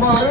মার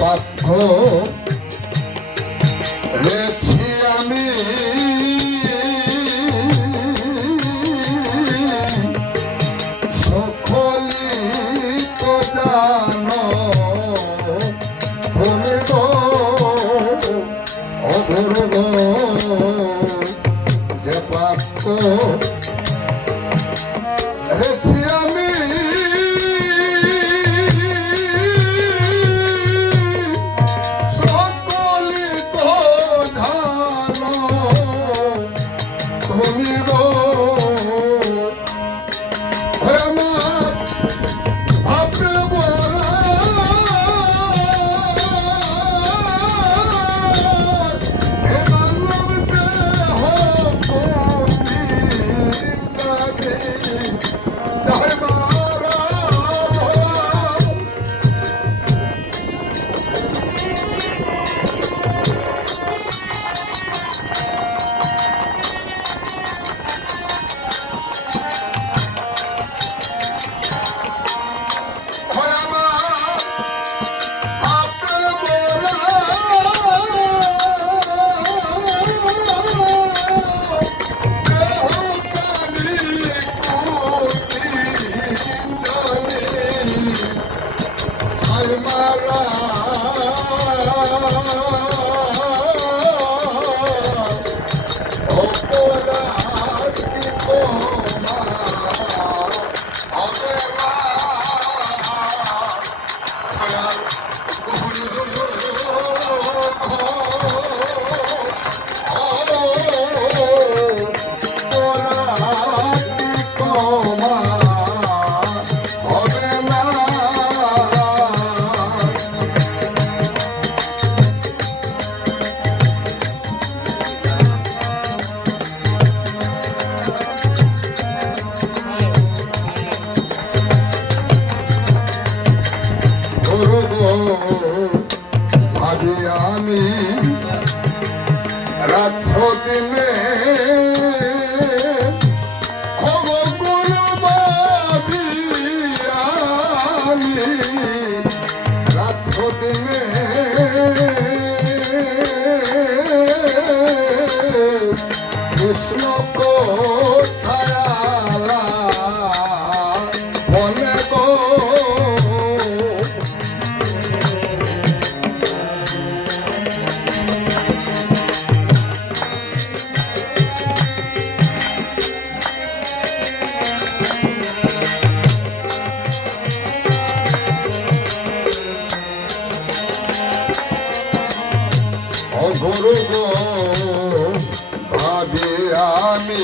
পাথ্য রেছি আমি। সকলি তো জানো ধর্ম অধর্ম যে পাপ গো আমি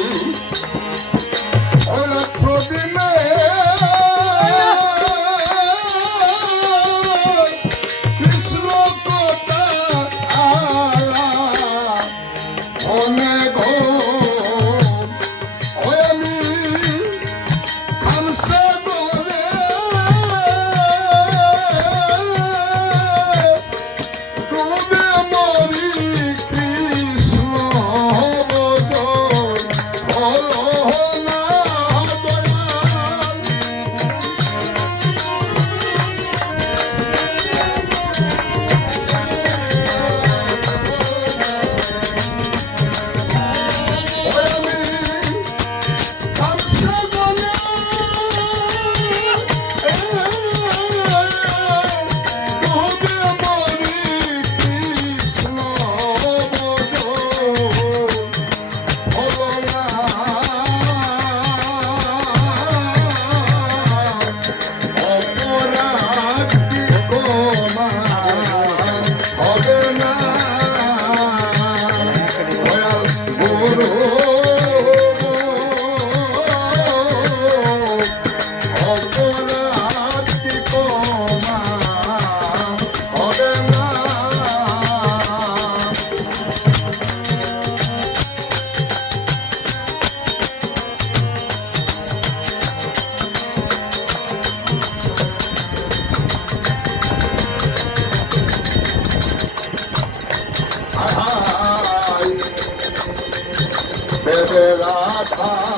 রাধা